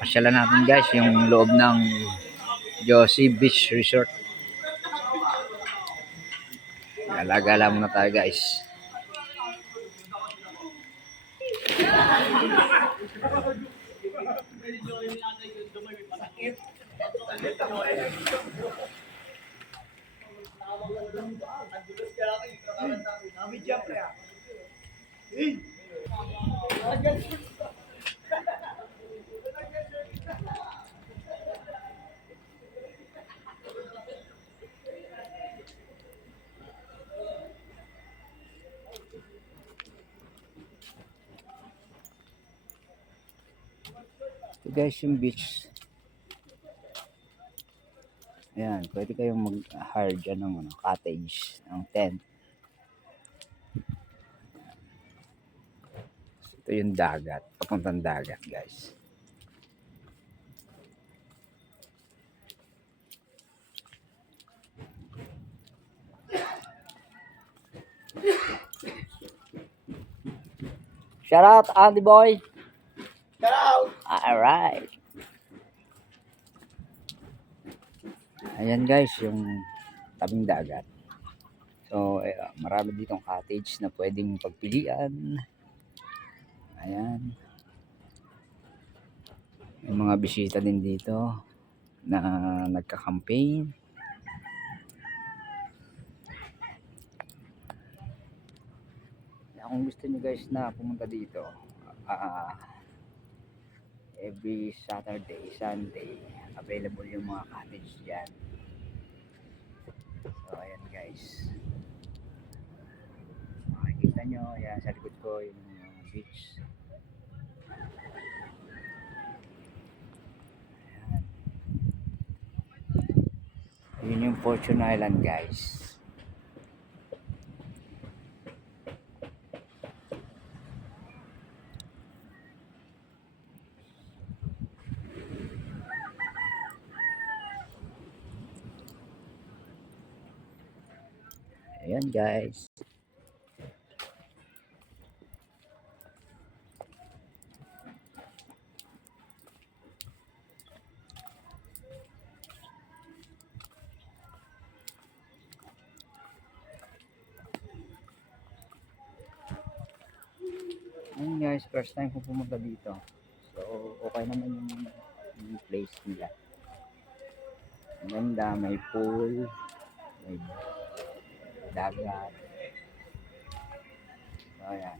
Pasyalan natin guys yung loob ng Josie Beach Resort. Gala-gala muna tayo guys. Ito guys yung beach. Ayan, pwede kayong mag-hire dyan ng cottage, ng tent. Ito yung dagat, papuntang dagat guys. Shout out Andy Boy. Shout out. Alright. Ayan guys, yung tabing dagat. So, marami ditong cottage na pwedeng pagpilian. Ayan. May mga bisita din dito na nagka-campaign. Kung gusto niyo guys na pumunta dito, every Saturday, Sunday, available yung mga cottage dyan. So, ayan guys. Makikita nyo, ayan sa likod ko yung beach. Ayan. Yun yung Fortune Island guys. Ayan guys. Ayan guys, first time ko pumunta dito. So, okay naman yung place nila. Maganda, may pool, may dagat. So, ayan.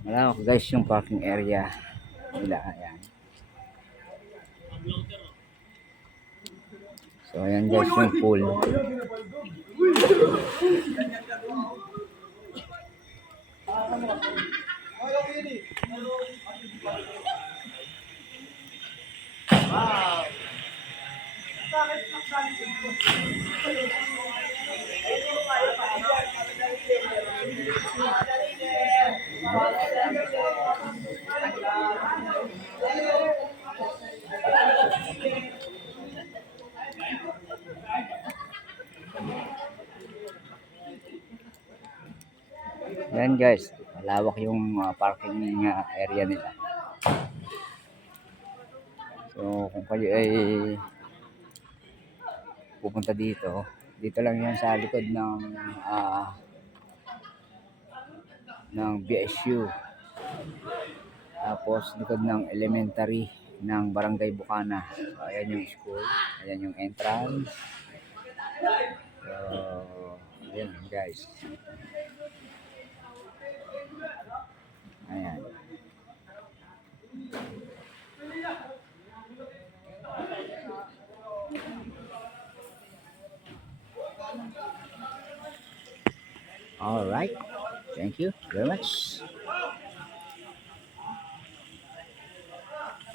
Malawak guys yung parking area nila. Ayan. So, ayan guys yung pool. Wow. Yan guys, malawak yung parking area nila. So kung kayo ay pupunta dito, dito lang yan sa likod ng BSU. Tapos likod ng elementary ng Barangay Bukana. So ayan yung school, ayan yung entrance. So ayan guys. Ayan. All right. Thank you very much.